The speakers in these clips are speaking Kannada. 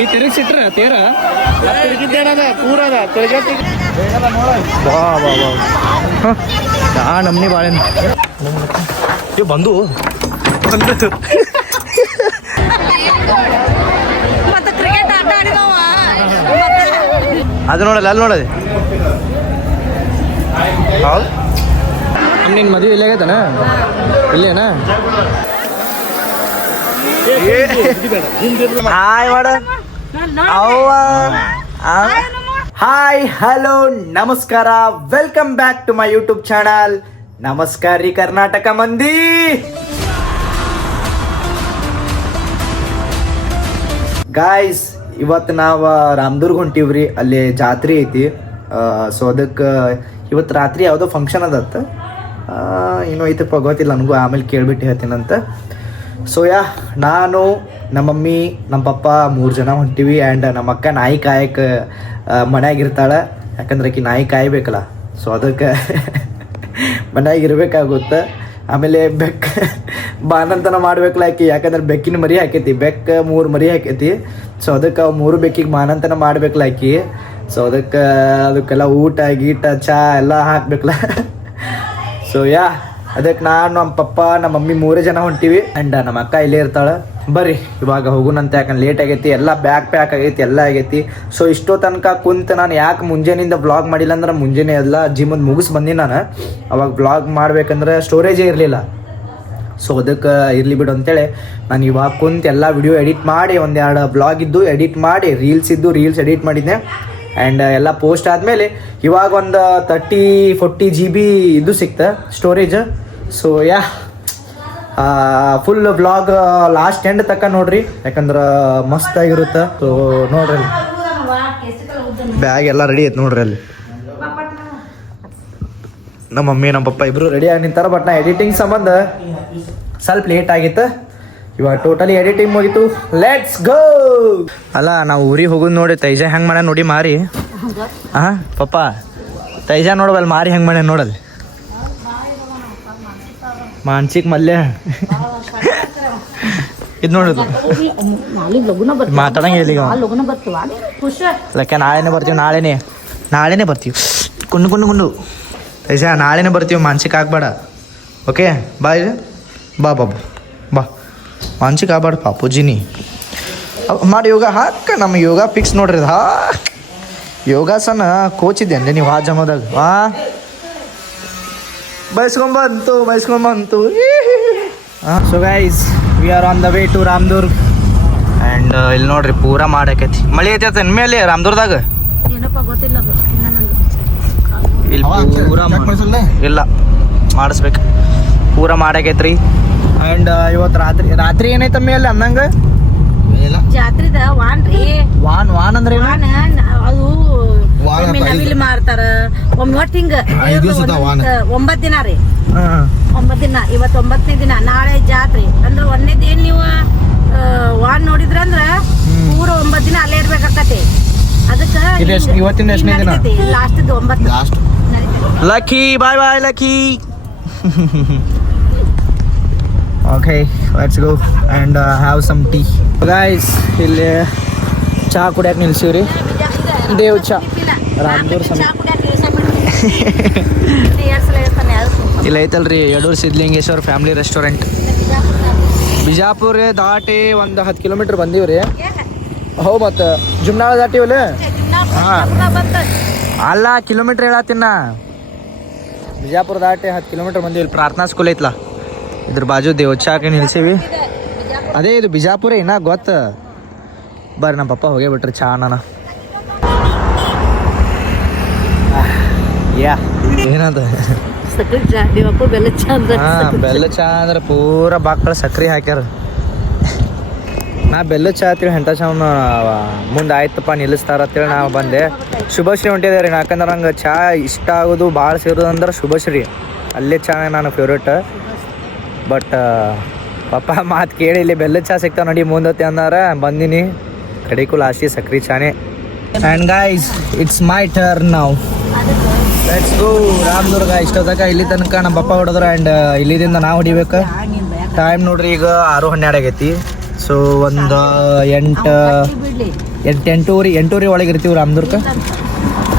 ಈ ತಿರುಗಿಸಿಟ್ರ ತೇರ ತಿರುಗಿದ್ದೇನದ ಪೂರದ ಬಾ ಬಾ ಬಾ ನಮ್ನಿ ಬಾಳೆನ ಇವ್ ಬಂದು ಅದು ನೋಡಲ್ಲ ಅಲ್ಲಿ ನೋಡದೆ ಹೌದು ನಿನ್ನ ಮದುವೆ ಇಲ್ಲೇ ಆಗೈತನ ಇಲ್ಲೇನ ಹಾಯ್ ಮಾಡ ಹಾಯ್ ಹಲೋ ನಮಸ್ಕಾರ welcome back to my YouTube channel. ನಮಸ್ಕಾರ ರೀ ಕರ್ನಾಟಕ ಮಂದಿ. ಗಾಯ್ಸ್ ಇವತ್ತು ನಾವು ರಾಮದುರ್ಗ ಹೊಂಟೀವ್ರಿ. ಅಲ್ಲಿ ಜಾತ್ರೆ ಐತಿ. ಸೊ ಅದಕ್ಕೆ ಇವತ್ತು ರಾತ್ರಿ ಯಾವುದೋ ಫಂಕ್ಷನ್ ಅದತ್ತ. ಏನೋ ಐತಪ್ಪ ಗೊತ್ತಿಲ್ಲ ನನಗೂ, ಆಮೇಲೆ ಕೇಳ್ಬಿಟ್ಟು ಹೇಳ್ತೀನಂತ. ಸೊ ನಾನು ನಮ್ಮ ಮಮ್ಮಿ ನಮ್ಮ ಪಪ್ಪ 3 ಜನ ಹೊಂಟೀವಿ. ಆ್ಯಂಡ್ ನಮ್ಮ ಅಕ್ಕ ನಾಯಿ ಕಾಯಕ್ಕೆ ಮನ್ಯಾಗಿರ್ತಾಳೆ. ಯಾಕಂದ್ರೆ ಆಕಿ ನಾಯಿ ಕಾಯ್ಬೇಕಲ್ಲ, ಸೊ ಅದಕ್ಕೆ ಮನ್ಯಾಗಿರ್ಬೇಕಾಗುತ್ತೆ. ಆಮೇಲೆ ಬೆಕ್ಕ ಬಾನಂತನ ಮಾಡ್ಬೇಕಲ್ಲ ಆಕಿ, ಯಾಕಂದ್ರೆ ಬೆಕ್ಕಿನ ಮರಿ ಹಾಕೈತಿ. ಬೆಕ್ಕ 3 ಮರಿ ಹಾಕೈತಿ. ಸೊ ಅದಕ್ಕೆ 3 ಬೆಕ್ಕಿಗೆ ಬಾನಂತನ ಮಾಡ್ಬೇಕಲ್ಲ ಆಕಿ. ಸೊ ಅದಕ್ಕೆಲ್ಲ ಊಟ ಗೀಟ ಚಾ ಎಲ್ಲ ಹಾಕ್ಬೇಕಲ್ಲ. ಸೊ ಅದಕ್ಕೆ ನಾನು ನಮ್ಮ ಪಪ್ಪ ನಮ್ಮ ಮಮ್ಮಿ 3 ಜನ ಹೊಂಟೀವಿ. ಆ್ಯಂಡ್ ನಮ್ಮ ಅಕ್ಕ ಇಲ್ಲೇ ಇರ್ತಾಳೆ. ಬರ್ರಿ ಇವಾಗ ಹೋಗುನಂತ, ಯಾಕಂದ್ರೆ ಲೇಟ್ ಆಗೈತಿ, ಎಲ್ಲ ಬ್ಯಾಗ್ ಪ್ಯಾಕ್ ಆಗೈತಿ, ಎಲ್ಲ ಆಗೈತಿ. ಸೊ ಇಷ್ಟೋ ತನಕ ಕುಂತು ನಾನು ಯಾಕೆ ಮುಂಜಾನೆಯಿಂದ ವ್ಲಾಗ್ ಮಾಡಿಲ್ಲ ಅಂದ್ರೆ, ಮುಂಜಾನೆ ಎಲ್ಲ ಜಿಮ್ಮದು ಮುಗಿಸ್ ಬಂದೀನಿ ನಾನು. ಅವಾಗ ವ್ಲಾಗ್ ಮಾಡ್ಬೇಕಂದ್ರೆ ಸ್ಟೋರೇಜೇ ಇರಲಿಲ್ಲ. ಸೊ ಅದಕ್ಕೆ ಇರಲಿ ಬಿಡು ಅಂತೇಳಿ ನಾನು ಇವಾಗ ಕುಂತು ಎಲ್ಲ ವಿಡಿಯೋ ಎಡಿಟ್ ಮಾಡಿ, 1-2 ಬ್ಲಾಗ್ ಇದ್ದು ಎಡಿಟ್ ಮಾಡಿ, ರೀಲ್ಸ್ ಎಡಿಟ್ ಮಾಡಿದ್ದೆ. ಆ್ಯಂಡ್ ಎಲ್ಲ ಪೋಸ್ಟ್ ಆದಮೇಲೆ ಇವಾಗ ಒಂದು 30-40 GB ಇದು ಸಿಕ್ತ storage. So full blog last end ತಕ್ಕ ನೋಡ್ರಿ, ಯಾಕಂದ್ರೆ ಮಸ್ತಾಗಿರುತ್ತೆ. ಸೊ ನೋಡ್ರಿ ಬ್ಯಾಗ್ ಎಲ್ಲ ರೆಡಿ ಐತೆ ನೋಡ್ರಿ. ಅಲ್ಲಿ ನಮ್ಮ ಮಮ್ಮಿ ನಮ್ಮ ಪಪ್ಪ ಇಬ್ರು ರೆಡಿ ಆಗಿ ನಿಂತಾರ. ಬಟ್ ನಾ ಎಡಿಟಿಂಗ್ ಸಂಬಂಧ ಸ್ವಲ್ಪ ಲೇಟ್ ಆಗಿತ್ತು. ಇವಾಗ ಟೋಟಲಿ ಎಡಿಟಿಂಗ್ ಮುಗಿತು. Let's go. ಅಲ್ಲ ನಾವು ಊರಿಗೆ ಹೋಗೋದು ನೋಡಿ ತೈಜ ಹೆಂಗೆ ಮಾಡ್ಯಾನ ನೋಡಿ ಮಾರಿ. ಹಾಂ ಪಪ್ಪ ತೈಜ ನೋಡವಲ್ಲ ಮಾರಿ ಹೆಂಗೆ ಮಾಡ್ಯಾನ ನೋಡಲ್ಲಿ. ಮಾನ್ಸಿಕ್ ಮಲ್ಯ ಇದು ನೋಡುದು ಮಾತಾಡಂಗೆ ಇಲ್ಲ. ಲಕ್ಕೆ ನಾಳೆನೇ ಬರ್ತೀವಿ, ನಾಳೆನೇ ಬರ್ತೀವಿ. ಗುಂಡು ತೈಜ ನಾಳೆನೇ ಬರ್ತೀವಿ. ಮಾನ್ಸಿಕ್ ಆಗ್ಬೇಡ, ಓಕೆ? ಬಾಯ್ ಬಾ ಬಾಬು ಬಾ. ಮಾನ್ಸಿಕ್ ಆಗ್ಬೇಡ ಪಾಪುಜಿನಿ. ಮಾಡಿ ಯೋಗ ಹಾಕ. ನಮ್ಮ ಯೋಗ ಫಿಕ್ಸ್ ನೋಡ್ರಿ. ಯೋಗಾಸನ ಕೋಚ್ ಇದ್ದೇನೆ ನೀವು ಆ ಜಮದಾಗ. ಬಯಸ್ಕೊಂಬಂತು. So guys we are on the way to Ramdurg. And ಇಲ್ಲಿ ನೋಡ್ರಿ ಪೂರಾ ಮಾಡಾಕೈತಿ. ಮಳೆ ಐತೆ ಮೇಲೆ ರಾಮದುರ್ಗದಾಗ. ಇಲ್ಲಿ ಪೂರಾ ಇಲ್ಲ ಮಾಡಿಸ್ಬೇಕು. ಪೂರಾ ಮಾಡಾಕೈತ್ರಿ. ಆ್ಯಂಡ್ ಇವತ್ತು ರಾತ್ರಿ ಏನೈತ ಮೇಲೆ ಅನ್ನಂಗ ಜಾತ್ರೆದ ವಾನ್ ಅಂದ್ರೆ ಅದು ನವಿಲ್ ಮಾರ್ತಾರ. ಒಟ್ಟು ಹಿಂಗ 9 ದಿನ ರೀ. 9 ದಿನ. ಇವತ್ತು 9ನೇ ದಿನ, ನಾಳೆ ಜಾತ್ರೆ. ಅಂದ್ರೆ 1ನೇದು ಏನ್ ನೀವು ವಾನ್ ನೋಡಿದ್ರ ಅಂದ್ರ ಪೂರ 9 ದಿನ ಅಲ್ಲೇ ಇರ್ಬೇಕಾಕತಿ. ಅದಕ್ಕೆ ಇವತ್ತಿನ ಎಷ್ಟನೇ ದಿನ? Last 9. Lucky bye bye lucky. Okay, let's go and have some tea. Guys, ಇಲ್ಲಿ ಚಹಾ ಕುಡಿಯಕ್ಕೆ ನಿಲ್ಸಿವ್ರಿ. ದೇವ್ ಚಾ ರಾಮದುರ್ಗ ಇಲ್ಲಿ ಐತಲ್ರಿ ಯಡೂರ್ ಸಿದ್ಧಲಿಂಗೇಶ್ವರ ಫ್ಯಾಮಿಲಿ ರೆಸ್ಟೋರೆಂಟ್. ಬಿಜಾಪುರ ದಾಟಿ ಒಂದು 10 ಕಿಲೋಮೀಟ್ರ್ ಬಂದೀವ್ರಿ. ಹೌ ಮತ್ತು ಜುಮ್ನಾಳ ದಾಟಿವಲ್ಲ. ಅಲ್ಲ ಕಿಲೋಮೀಟ್ರ್ ಹೇಳತ್ತೀನ. ಬಿಜಾಪುರ ದಾಟಿ 10 ಕಿಲೋಮೀಟ್ರ್ ಬಂದೀವಿ. ಪ್ರಾರ್ಥನಾ ಸ್ಕೂಲ್ ಐತ್ಲಾ, ಇದ್ರ ಬಾಜು ದೇವಚ್ಚಾಕೆ ನಿಲ್ಸೀವಿ. ಅದೇ ಇದು ಬಿಜಾಪುರ ಏನ ಗೊತ್ತ. ಬರ್ರಿ ನಮ್ಮ ಪಪ್ಪ ಹೋಗೇ ಬಿಟ್ರಿ ಚಾ ನಾನು. ಏನದ ಬೆಲ್ಲ ಚಾ ಅಂದ್ರೆ ಪೂರಾ ಬಾಕ್ಳ ಸಕ್ರೆ ಹಾಕ್ಯಾರ. ನಾ ಬೆಲ್ಲ ಚಾ ಹತ್ತೀವಿ ಎಂಥ ಚಾ ಮುಂದೆ ಆಯ್ತಪ್ಪ ನಿಲ್ಲಿಸ್ತಾರ ಅಂತೇಳಿ ನಾವು ಬಂದೆ. ಶುಭಶ್ರೀ ಹೊಂಟಿದೆ. ಯಾಕಂದ್ರೆ ನಂಗೆ ಚಾ ಇಷ್ಟ ಆಗೋದು ಭಾಳ ಸೇರೋದು ಅಂದ್ರೆ ಶುಭಶ್ರೀ. ಅಲ್ಲೇ ಚಾ ನಾನು ಫೇವ್ರೇಟ್. ಬಟ್ ಪಪ್ಪ ಮಾತು ಕೇಳಿ ಇಲ್ಲಿ ಬೆಲ್ಲ ಚಾ ಸಿಗ್ತಾವ ನೋಡಿ ಮುಂದತ್ತೆ ಅಂದಾರ. ಬಂದಿನಿ ಕಡೆಗೂ ಲಾಸ್ಟಿಗೆ ಸಕ್ರೆ ಚಾನೆ. And guys it's my turn now. Let's go Ramdurg. ಇಷ್ಟೊತ್ತಕ ಇಲ್ಲಿ ತನಕ ನಮ್ಮ ಪಪ್ಪ ಹೊಡೆದ್ರು. ಆ್ಯಂಡ್ ಇಲ್ಲಿದಿಂದ ನಾವು ಹೊಡಿಬೇಕು. ಟೈಮ್ ನೋಡ್ರಿ ಈಗ 6:12 ಆಗೈತಿ. ಸೊ ಒಂದು 8 ಎಂಟೂವರೆ ಒಳಗೆ ಇರ್ತೀವಿ ರಾಮದುರ್ಗ.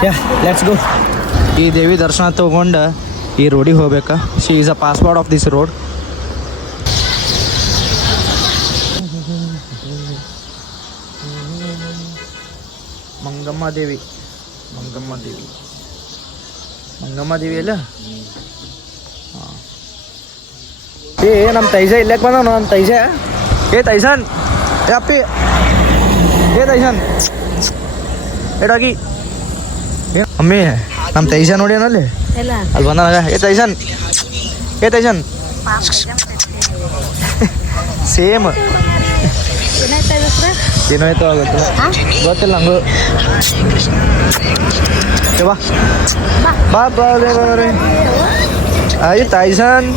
Yeah let's go. ಈ ದೇವಿ ದರ್ಶನ ತೊಗೊಂಡು ಈ ರೋಡಿಗೆ ಹೋಗ್ಬೇಕಾ. She is a password of this road. Mangamma Devi ಅಲ್ಲ. ಹಾಂ ಏ ನಮ್ಮ ತೈಜ ಇಲ್ಲಕ್ಕೆ ಬಂದ ನಮ್ಮ ತೈಜ. ಏ ತೈಸನ್ ಏ ಅಪ್ಪಿ ಏ ತೈಸನ್ ಏಟಾಗಿ ಏ ಅಮ್ಮಿ ನಮ್ಮ ತೈಜ ನೋಡಿ ಅಲ್ಲಿ ಎಲ್ಲ ಅಲ್ಲಿ ಬಂದ. ಏ ತೈಸನ್ ಸೇಮ್ ಏನಾಯ್ತಾ ಹೆಸ್ರು? ಏನಾಯ್ತು ಗೊತ್ತಿಲ್ಲ ಗೊತ್ತಿಲ್ಲ ನಂಗೂ. ಬಾ ಬಾ ಬಾ ರೀ ಅಯ್ಯ ತೈಸನ್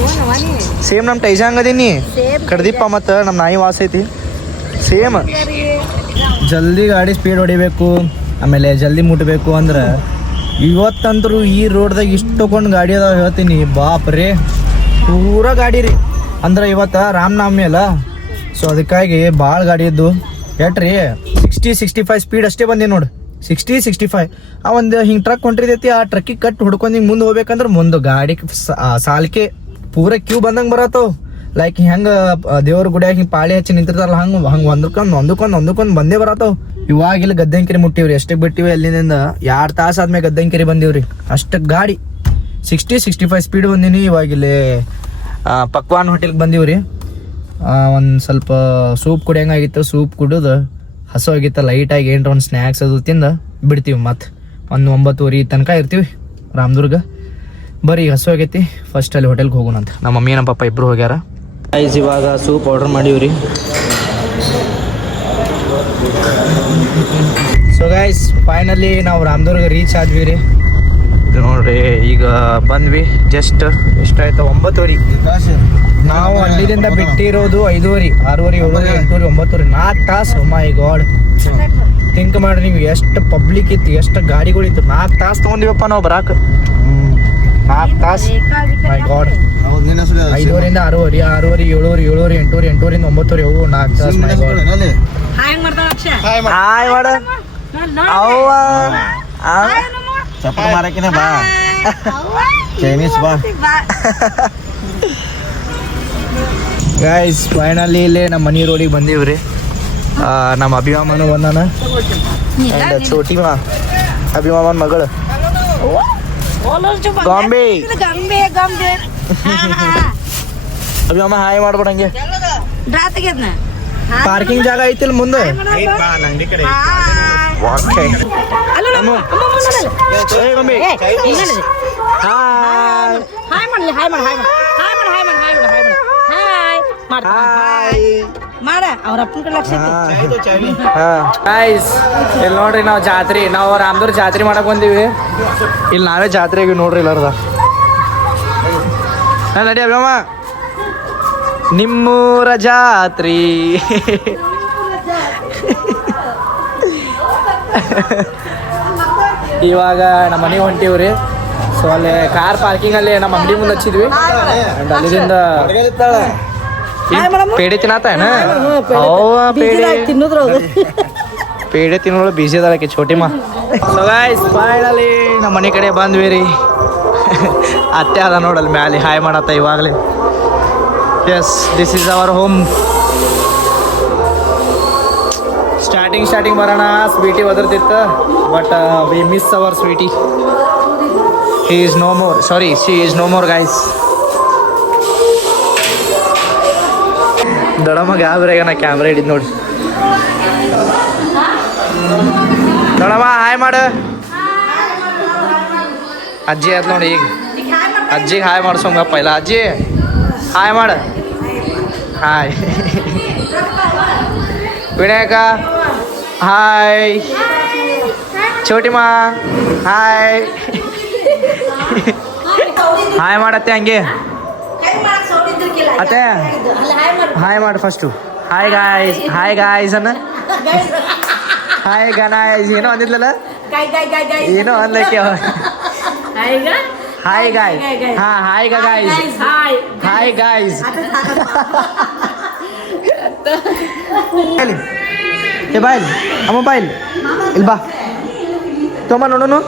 ಓನವ್ವ ನೀ? ಸೇಮ್ ನಮ್ಮ ಟೈಸ ಹಂಗದೀನಿ Same ಕಡ್ದಿಪ್ಪ ಮತ್ತು ನಮ್ಮ ನಾಯಿ ವಾಸ ಐತಿ ಸೇಮ್. ಸರಿ. ಜಲ್ದಿ ಗಾಡಿ ಸ್ಪೀಡ್ ಹೊಡಿಬೇಕು, ಆಮೇಲೆ ಜಲ್ದಿ ಮುಟ್ಬೇಕು ಅಂದ್ರೆ ಇವತ್ತಂತರೂ ಈ ರೋಡ್ದಾಗ ಇಷ್ಟು ತೊಗೊಂಡು ಗಾಡಿ ಅದಾವ ಹೇಳ್ತೀನಿ. ಬಾಪ್ ರೀ ಪೂರ ಗಾಡಿ ರೀ. ಅಂದ್ರೆ ಇವತ್ತು ರಾಮನವಮಿ ಅಲ್ಲ, ಸೊ ಅದಕ್ಕಾಗಿ ಭಾಳ ಗಾಡಿ ಇದ್ದು. ಎಟ್ರಿ 60-65 ಸ್ಪೀಡ್ ಅಷ್ಟೇ ಬಂದಿ ನೋಡಿ. 60-65 ಆ ಒಂದು ಹಿಂಗೆ ಟ್ರಕ್ ಹೊಂಟಿರ್ತೈತಿ. ಆ ಟ್ರಕ್ಕಿಗೆ ಕಟ್ ಹುಡ್ಕೊಂಡು ಹಿಂಗೆ ಮುಂದೆ ಹೋಗ್ಬೇಕಂದ್ರೆ ಮುಂದೆ ಗಾಡಿ ಸಾಲ್ಕೆ ಪೂರ ಕ್ಯೂ ಬಂದಂಗೆ ಬರತ್ತವ. ಲೈಕ್ ಹೆಂಗೆ ದೇವ್ರ ಗುಡಿಯಾಗ ಹಿಂಗೆ ಪಾಳಿ ಹಚ್ಚಿ ನಿಂತಿರ್ತಾರಲ್ಲ ಹಂಗೆ ಒಂದಕ್ಕೊಂದು ಬಂದೇ ಬರತ್ತವ. ಇವಾಗ ಇಲ್ಲಿ ಗದ್ದಂಕೆರೆ ಮುಟ್ಟಿವ್ರಿ. ಎಷ್ಟಕ್ಕೆ ಬಿಟ್ಟಿವಿ ಅಲ್ಲಿಂದ 2 ತಾಸು ಆದ್ಮೇಲೆ ಗದ್ದಂಕೆರೆ ಬಂದೀವ್ರಿ. ಅಷ್ಟಕ್ಕೆ ಗಾಡಿ 60-65 ಸ್ಪೀಡ್ ಬಂದೀನಿ. ಇವಾಗ ಇಲ್ಲಿ ಪಕ್ವಾನ್ ಹೋಟೆಲ್ಗೆ ಬಂದೀವ್ರಿ. ಒಂದು ಸ್ವಲ್ಪ ಸೂಪ್ ಕುಡಿಯಂಗಾಗಿತ್ತು. ಸೂಪ್ ಕುಡಿದು ಹಸು ಲೈಟಾಗಿ ಏನರ ಒಂದು ಸ್ನ್ಯಾಕ್ಸ್ ಅದು ತಿಂದು ಬಿಡ್ತೀವಿ. ಮತ್ತು ಒಂದು 9:30 ತನಕ ಇರ್ತೀವಿ ರಾಮದುರ್ಗ. ಬರೀ ಹಸು ಆಗೈತಿ. ಫಸ್ಟ್ ಅಲ್ಲಿ ಹೋಟೆಲ್ಗೆ ಹೋಗೋಣ ಅಂತ ನಮ್ಮ ಮಮ್ಮಿ ನಮ್ಮ ಪಪ್ಪ ಇಬ್ಬರು ಹೋಗ್ಯಾರ. ಇವಾಗ ಸೂಪ್ ಆರ್ಡರ್ ಮಾಡೀವ್ರಿ. ಸೊ ಗೈಸ್ ಫೈನಲಿ ನಾವು ರಾಮದುರ್ಗ ರೀಚ್ ಆದ್ವಿ ರೀ. ಇದು ನೋಡ್ರಿ ಈಗ ಬಂದ್ವಿ. ಜಸ್ಟ್ ಎಷ್ಟಾಯ್ತು 9:30. ನಾವು ಅಲ್ಲಿಂದ ಬಿಟ್ಟಿರೋದು 5:30, 6:30, 7:30, 8:30, 9:30 4 ತಾಸು. ಮೈ ಗಾಡ್ ಥಿಂಕ್ ಮಾಡ್ರಿ ನೀವು ಎಷ್ಟು ಪಬ್ಲಿಕ್ ಇತ್ತು, ಎಷ್ಟು ಗಾಡಿಗಳಿತ್ತು. 4 ತಾಸು ತೊಗೊಂಡಿವಪ್ಪ ನಾವು ಬರಾಕ. 4 ತಾಸು ಮೈ ಗಾಡ್. 5:30 6:30, 6:30, 7:30, 7:30, 8:30, 8:30, 9:30 ಅವು 4 ತಾಸು. ಮೈ ಗಾಡ್. ಹಾಯ್ ಮಾಡ್ತಾಳ ಅಕ್ಷಯ. ಹಾಯ್ ಮಾಡ ಅವ್ವ ಚಪ್ಪಲ್ ಮಾರಕಿನ ಬಾ ಚೈನೀಸ್ ಬಾ. ಗೈಸ್ ಫೈನಲಿ ಇಲ್ಲೇ ನಮ್ಮ ಮನಿ ರೋಡಿಗೆ ಬಂದೀವ್ರಿ. ನಮ್ಮ ಅಭಿಮಾಮನು ಬಂದಾನ. ಆ್ಯಂಡ್ ಚೋಟಿಮಾ ಅಭಿಮಾಮನ ಮಗಳು ಗಾಂಬೆ. ಅಭಿಮಾಮ ಹಾಯ್ ಮಾಡ್ಬಿಡಂಗೆ. ಪಾರ್ಕಿಂಗ್ ಜಾಗ ಐತಿಲ್ ಮುಂದೆ. ಓಕೆ ಮಾಡ ಅವ್ರ ಅಪ್ಪನ ಕಡೆ ಲಕ್ಷ ಇಲ್ಲಿ ನೋಡ್ರಿ ನಾವು ರಾಮದುರ್ಗ ಜಾತ್ರೆ ಮಾಡಕ್ ಬಂದೀವಿ. ಇಲ್ಲಿ ನಾವೇ ಜಾತ್ರೆಗೆ ನೋಡ್ರಿ ಇಲ್ಲಾರ್ದ. ನಡಿ ಅಭಿಮಾಮ ನಿಮ್ಮೂರ ಜಾತ್ರಿ. ಇವಾಗ ನಮ್ಮ ಮನೆಗೆ ಹೊಂಟಿವ್ರಿ. ಸೊ ಅಲ್ಲಿ ಕಾರ್ ಪಾರ್ಕಿಂಗ್ ಅಲ್ಲಿ ನಮ್ಮ ಅಂಗಡಿ ಮುಂದೆ ಹಚ್ಚಿದ್ವಿ. ಅಂಡ್ ಅಲ್ಲಿಂದ ಪೇಡೆ ತಿನ್ನತಾನ. ಪೇಡೆ ತಿನ್ನೋಳು ಬಿಸಿ ಅದಕ್ಕೆ ಚೋಟಿಮಾ. ಸೊ ಗೈಸ್ ಫೈನಲಿ ನಮ್ಮ ಮನೆ ಕಡೆ ಬಂದ್ವಿ ರೀ. ಅತ್ತೆ ಅದ ನೋಡಲ್ಲಿ ಮ್ಯಾಲೆ ಹಾಯ್ ಮಾಡತ್ತ ಇವಾಗಲೇ. Yes this is our home. Starting ಬರೋಣ ಸ್ವೀಟಿ ಒದರ್ತಿತ್ತು. But we miss our Sweety. He is no more, sorry she is no more guys. ದೊಡಮ್ಮ ಗಾಬ್ರಾಗ ನಾ ಕ್ಯಾಮ್ರಾ ಹಿಡಿದ್ ನೋಡಿ. ದೊಡಮ್ಮ ಹಾಯ್ ಮಾಡು. ಅಜ್ಜಿ ಆಯ್ತು ನೋಡಿ ಈಗ. ಅಜ್ಜಿಗೆ ಹಾಯ್ ಮಾಡ್ಸೋಂಗಪ್ಪ ಇಲ್ಲ. ಅಜ್ಜಿ ಹಾಯ್ ಮಾಡು. Hi Vinayak hi. ಚೋಟಿಮಾ ಹಾಯ್. ಹಾಯ್ ಮಾಡತ್ತೆ ಹಂಗೆ. ಅತ್ತೆ ಹಾಯ್ ಮಾಡು ಫಸ್ಟು. ಹಾಯ್ ಗಾಯ್ಸ್ ಅನ್ನ. ಹಾಯ್ ಗಾಯ್ಸ್ ಏನೋ ಅಂದಿದ್ಲಲ್ಲ, ಏನೋ ಅನ್ಲಕ್ಕೆ. ಹಾಯ್ ಗಾಯ್. ಹಾ ಹಾಯ್ ಗಾಯ್ಸ್. Hi guys. ಏ ಬಾ ಇಲ್ಲಿ ಅಮ್ಮ ಬಾ ಇಲ್ಲಿ ಬಾ ತೊಂಬ ನೋಡೋನು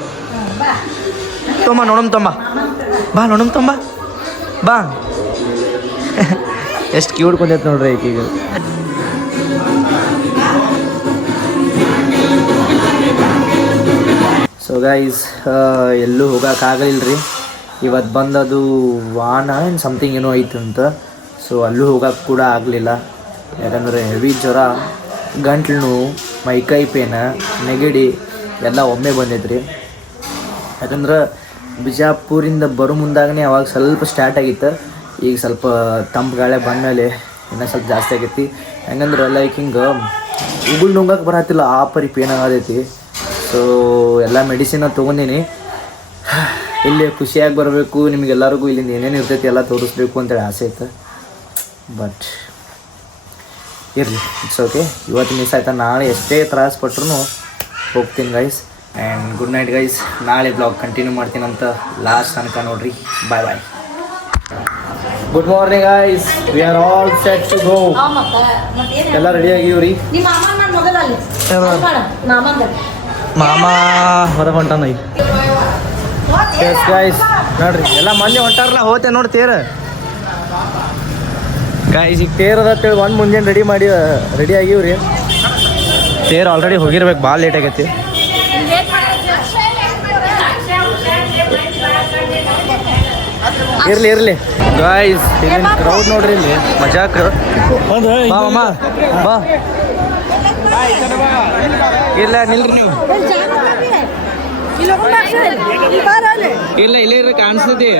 ತೊಂಬ ನೋಡಮ್ ತೊಂಬ ಬಾ ನೋಡಮ್ ತೊಂಬ ಬಾ ಎಷ್ಟು ಕ್ಯೂಟ್ ಕುಂತೈತೆ ನೋಡ್ರಿ ಈಗೀಗ ಸೊ ಗೈಸ್ ಎಲ್ಲೂ ಹೋಗೋಕ್ಕಾಗಲಿಲ್ಲ ರೀ ಇವತ್ತು ಬಂದದು ವಾನ ಏನು ಸಮಥಿಂಗ್ ಏನೋ ಐತೆ ಅಂತ ಸೊ ಅಲ್ಲೂ ಹೋಗೋಕೆ ಕೂಡ ಆಗಲಿಲ್ಲ ಯಾಕಂದರೆ ಹೆವಿ ಜ್ವರ ಗಂಟ್ಲು ನೋವು ಮೈಕೈ ಪೇನ ನೆಗಡಿ ಎಲ್ಲ ಒಮ್ಮೆ ಬಂದೈತ್ರಿ ಯಾಕಂದ್ರೆ ಬಿಜಾಪುರಿಂದ ಬರೋ ಮುಂದಾಗನೇ ಅವಾಗ ಸ್ವಲ್ಪ ಸ್ಟಾರ್ಟ್ ಆಗಿತ್ತು ಈಗ ಸ್ವಲ್ಪ ತಂಪು ಗಾಳಿ ಬಂದಮೇಲೆ ಇನ್ನೂ ಸ್ವಲ್ಪ ಜಾಸ್ತಿ ಆಗೈತಿ ಹೆಂಗಂದ್ರೆ ಲೈಕ್ ಹಿಂಗೆ ಉಗುಳು ನುಂಗಕ್ಕೆ ಬರತ್ತಿಲ್ಲ ಆ ಪರಿ ಪೇನ್ ಆಗತೈತಿ ಸೊ ಎಲ್ಲ ಮೆಡಿಸಿನ ತೊಗೊಂಡೀನಿ ಇಲ್ಲಿ ಖುಷಿಯಾಗಿ ಬರಬೇಕು ನಿಮಗೆಲ್ಲರಿಗೂ ಇಲ್ಲಿಂದ ಏನೇನು ಇರ್ತೈತಿ ಎಲ್ಲ ತೋರಿಸ್ಬೇಕು ಅಂತೇಳಿ ಆಸೆ ಐತೆ ಬಟ್ ಇರಲಿ ಇಟ್ಸ್ ಓಕೆ ಇವತ್ತು ಮಿಸ್ ಆಯ್ತಾ ನಾಳೆ ಎಷ್ಟೇ ತ್ರಾಸ ಪಟ್ರು ಹೋಗ್ತೀನಿ guys and good night guys ನಾಳೆ ಬ್ಲಾಗ್ ಕಂಟಿನ್ಯೂ ಮಾಡ್ತೀನಂತ ಲಾಸ್ಟ್ ತನಕ ನೋಡ್ರಿ bye bye good morning guys we are all set to go ಎಲ್ಲ ರೆಡಿ ಆಗಿವ್ರಿ ಮಾಮ ಹೊರ ಹೊಂಟಾನ ಈಗ ಎಸ್ ಗೈಸ್ ನೋಡ್ರಿ ಎಲ್ಲ ಮೊನ್ನೆ ಹೊಂಟಾರಲ್ಲ ಹೋತೆ ನೋಡಿ ತೇರ ಗೈಸ್ ಈಗ ತೇರದ ಅಂತೇಳಿ ಒಂದು ಮುಂಜಾನೆ ರೆಡಿ ಆಗಿವ್ರಿ ತೇರು ಆಲ್ರೆಡಿ ಹೋಗಿರ್ಬೇಕು ಭಾಳ ಲೇಟ್ ಆಗೈತಿ ಇರ್ಲಿ ಗೈಸ್ ಇಲ್ಲಿನ ಕ್ರೌಡ್ ನೋಡ್ರಿ ಇಲ್ಲಿ ಮಜಾಕ್ ಬಾ ಮಾಮ ಬಾ ಇಲ್ಲ ನಿಲ್ರಿ ನೀವು ಇಲ್ಲ ಇರ್ರಿ ಕಾಣಿಸ್ತೈತಿ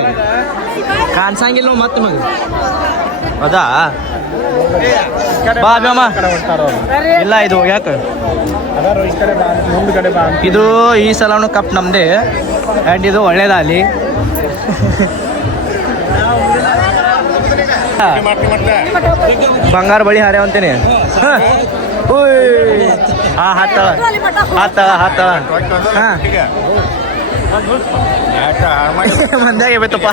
ಕಾಣಿಸಂಗಿಲ್ಲ ನಾವು ಮತ್ತೆ ಮಗ ಹೌದಾ ಬಾ ಅಮ್ಮ ಇಲ್ಲ ಇದು ಯಾಕೆ ಇದು ಈ ಸಲನು ಕಪ್ ನಮ್ದೇ ಆ್ಯಂಡ್ ಇದು ಒಳ್ಳೇದಾಗಲಿ ಬಂಗಾರ ಬಳಿ ಹಾರ್ಯಾವ ಅಂತೀನಿ ಹಾತಾಳ ಹಾಂ ಮಂದ್ಯಾಗ ಬೇತಪ್ಪ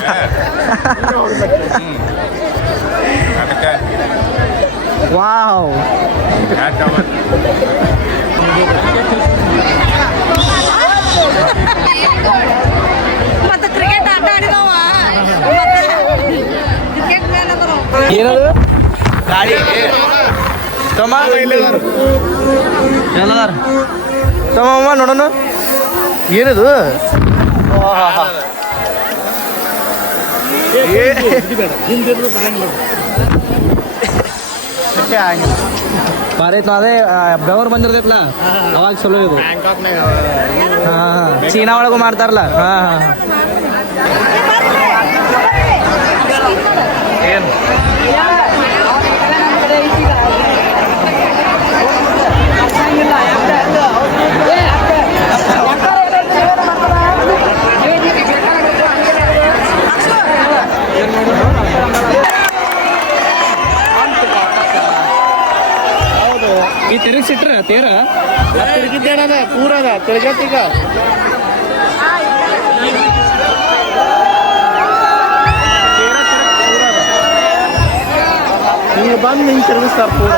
ವಾವ್ ಏನದು ಗಾಡಿ ತಮ್ಮ ಎಲ್ಲದಾರ ತಮ್ಮ ನೋಡೋಣ ಏನದು ಬಾರೈತ್ ಅದೇ ಬೆವರು ಬಂದಿರ್ತೈತ್ಲ ಅವಾಗ ಚಲೋ ಇದು ಹಾಂ ಚೀನಾ ಒಳಗೂ ಮಾಡ್ತಾರಲ್ಲ ಹಾಂ ಏನು ಈ ತಿರುಗಿಸಿಟ್ರ ತೇರ ತಿರುಗಿದ್ದೇನದ ಪೂರದ ತಿರುಗತ್ತೀಗ ಹಿಂಗೆ ಬಂದು ಹಿಂಗೆ ತಿರುಗಿಸ್ತಾರೆ ಪೂರ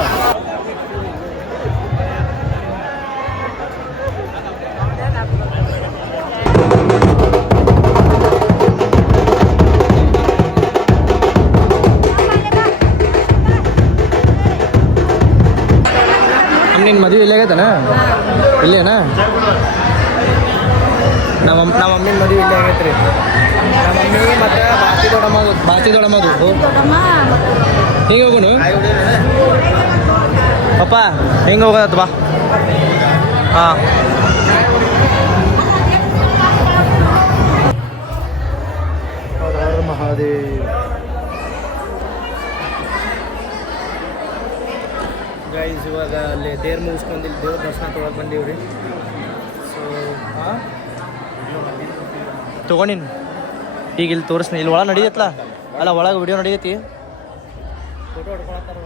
ನಿನ್ನ ಮದುವೆ ಇಲ್ಲೇ ಆಗೈತನ ಇಲ್ಲೇನಾ ನಮ್ಮ ಮಮ್ಮಿನ ಮದುವೆ ಇಲ್ಲೇ ಆಗೈತೆ ರೀ ನಮ್ಮ ಮಮ್ಮಿ ಮತ್ತು ಬಾತಿ ದೊಡ್ಡಮ್ಮದು ಹಿಂಗೆ ಹೋಗೋಣ ಪಪ್ಪ ಹೆಂಗೆ ಹೋಗೋದತ್ತ ಬಾ ಹಾಂ ಮಹಾದೇವ್ ಗೈಸ್ ಇವಾಗ ಅಲ್ಲಿ ದೇವ್ರ ಮುಗಿಸ್ಕೊಂಡು ಇಲ್ಲಿ ದೇವ್ರ ದರ್ಶನ ತೊಗೊಳಕ್ಕೆ ಬಂದೀವ್ರಿ ಸೊ ಹಾಂ ತೊಗೊಂಡಿನಿ ಈಗ ಇಲ್ಲಿ ತೋರಿಸ್ತೀನಿ ಇಲ್ಲಿ ಒಳಗೆ ನಡೀತಲ್ಲ ಅಲ್ಲ ಒಳಗೆ ವಿಡಿಯೋ ನಡೀತೈತಿ ಫೋಟೋ ಹೊಡ್ಕೊಳತ್ತಾರ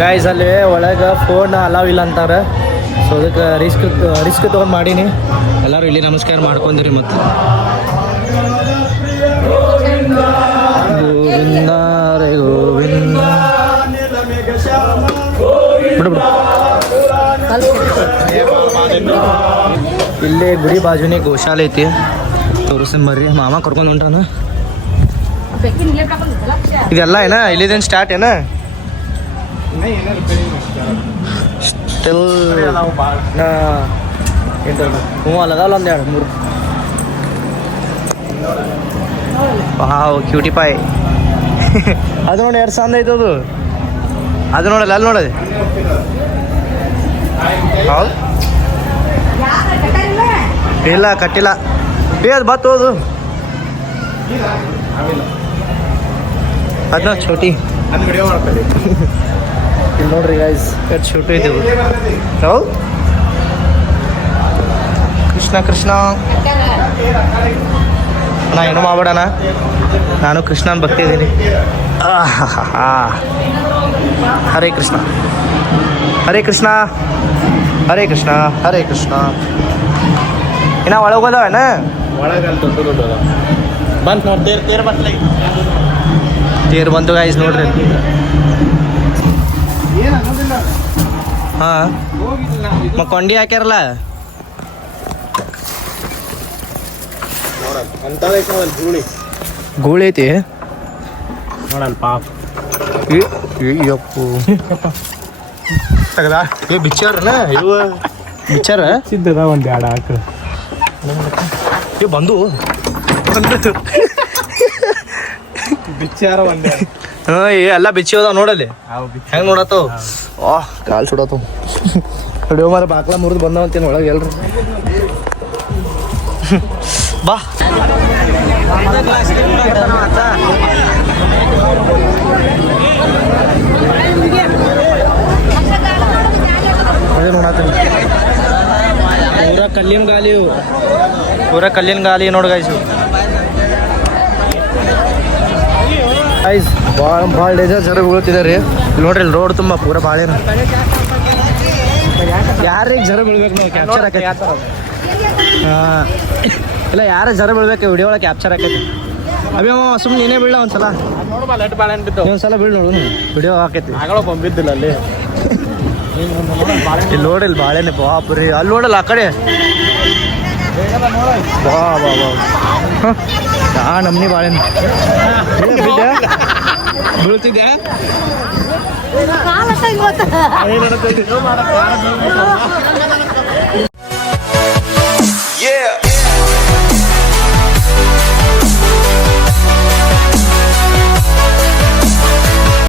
ಗೈಸ್ ಅಲ್ಲಿ ಒಳಗೆ ಫೋನ್ ಅಲಾವ್ ಇಲ್ಲ ಅಂತಾರೆ ಸೊ ಅದಕ್ಕೆ ರಿಸ್ಕ್ ತೊಗೊಂಡು ಮಾಡೀನಿ. ಎಲ್ಲರೂ ಇಲ್ಲಿ ನಮಸ್ಕಾರ ಮಾಡ್ಕೊಂಡ್ರಿ. ಮತ್ತು ಗೋವಿಂದ ರೇ ಗೋವಿಂದ ಬಿಡು. ಇಲ್ಲೇ ಗುಡಿ ಬಾಜುನೇ ಗೋಶಾಲೆ ಐತಿ, ತೋರಿಸ್ತೀನಿ ಬರ್ರಿ. ಮಾಮ ಕರ್ಕೊಂಡು ಹೊಂಟಾನ. ಇದೆಲ್ಲ ಏನ ಇಲ್ಲಿದೇನು ಸ್ಟಾರ್ಟ್ ಏನ ಸ್ಟಿಲ್ ಹ್ಞೂ ಅಲ್ಲದಲ್ಲ ಒಂದು 2-3. Wow cutie Pai. ಅದು ನೋಡಿ ಎರಡು ಚಂದ ಐತೆ ಅದು. ಅದು ನೋಡಲ್ಲ ಅಲ್ಲಿ ನೋಡೋದು. ಹೌದು ಇಲ್ಲ ಕಟ್ಟಿಲ್ಲ. ಅದು ಬತ್ತು ಹೋದು ಅದನ್ನ ಚೋಟಿ ಇಲ್ಲಿ ನೋಡ್ರಿ ಗೈಸ್ ಎಷ್ಟು ಚೋಟು ಇದ್ದೀವಿ. ಹೌದು ಕೃಷ್ಣ ಕೃಷ್ಣ. ನಾ ಏನೋ ಮಾಡ್ಬೇಡಣ, ನಾನು ಕೃಷ್ಣನ ಭಕ್ತಿ ಇದ್ದೀನಿ. ಹರೇ ಕೃಷ್ಣ ಹರೇ ಕೃಷ್ಣ ಹರೇ ಕೃಷ್ಣ ಹರೇ ಕೃಷ್ಣ. ಇನ್ನ ಒಳಗೋದವನ ಬಂತು ನೋಡಿ ತೇರ್ ಬರ್ತಲೇ. ತೇರು ಬಂತು ಗಾಯ್ಸ್ ನೋಡ್ರಿ. ಹಾಂ ಕೊಂಡಿ ಹಾಕ್ಯಾರಲ್ಲ ಗೂಳಿ ಐತಿ ನೋಡಲ್ ಪಾಪ. ಅಯ್ಯಪ್ಪು ತಗದ ಬಿಚ್ಚಾರನ ಇವ ಬಿಚ್ಚಾರ ಸಿದ್ಧದ ಒಂದು 2 ಆಕಳು ಇವ್ ಬಂದು ಬಿಚ್ಚಾರ ಒಂದೇ. ಹಾಂ ಎಲ್ಲ ಬಿಚ್ಚಿ ಹೋದಾವ ನೋಡಲ್ಲಿ ಹೆಂಗೆ ನೋಡತ್ತವ. ವಾಹ್ ಕಾಲು ಸುಡತ್ತವ. ಹಿಡಿಯೋ ಮಾರ ಬಾಕ್ಲ ಮುರಿದು ಬಂದವಂತೇನು ಒಳಗೆ ಎಲ್ರು ಬಾ. ಅದೇ ನೋಡತ್ತೀನಿ ಪೂರ ಕಲ್ಲಿನ ಗಾಲಿ ನೋಡು ಗಾಯ್ಸು. ಗೈಸ್ ಭಾಳ ಡೇಂಜರ್ ಜರ ಬೀಳ್ತಿದ್ದಾರೆ ಇಲ್ಲಿ ನೋಡ್ರಿ. ಇಲ್ಲಿ ರೋಡ್ ತುಂಬ ಪೂರ ಭಾಳೇನು. ಯಾರಿಗೆ ಜರ ಬೀಳ್ಬೇಕು ನಾವು ಕ್ಯಾಪ್ಚರ್ ಹಾಕೈತಿ. ಹಾಂ ಇಲ್ಲ ಯಾರ ಜರ ಬೀಳ್ಬೇಕು ವಿಡಿಯೋ ಒಳಗೆ ಕ್ಯಾಪ್ಚರ್ ಹಾಕೈತಿ. ಅಭ್ಯಮ್ಮ ಸುಮ್ಮನೆ ನೀನೇ ಬೀಳ ಒಂದ್ಸಲ ನೋಡ್ಬಾ ಲಟ್ ಬಾಳೆಹಣ್ಣು ಬಿದ್ದು ಒಂದ್ಸಲ ಬೀಳ್ ನೋಡು ವಿಡಿಯೋ ಹಾಕೈತಿ. ಆಗಳ ಬಂಬಿದ್ದಿಲ್ಲ ಅಲ್ಲಿ. ಇಲ್ಲಿ ನೋಡಿಲ್ಲ ಬಾಳೆನೆ ಬಾಪ್ರಿ. ಅಲ್ಲಿ ನೋಡಲ್ಲ ಆ ಕಡೆ ಬಾ ಬಾ ಬಾ ಯಾ ನಮ್ನಿ ಬಾಳೆನೆ ಬೀಳ್ತಿದ್ಯಾ.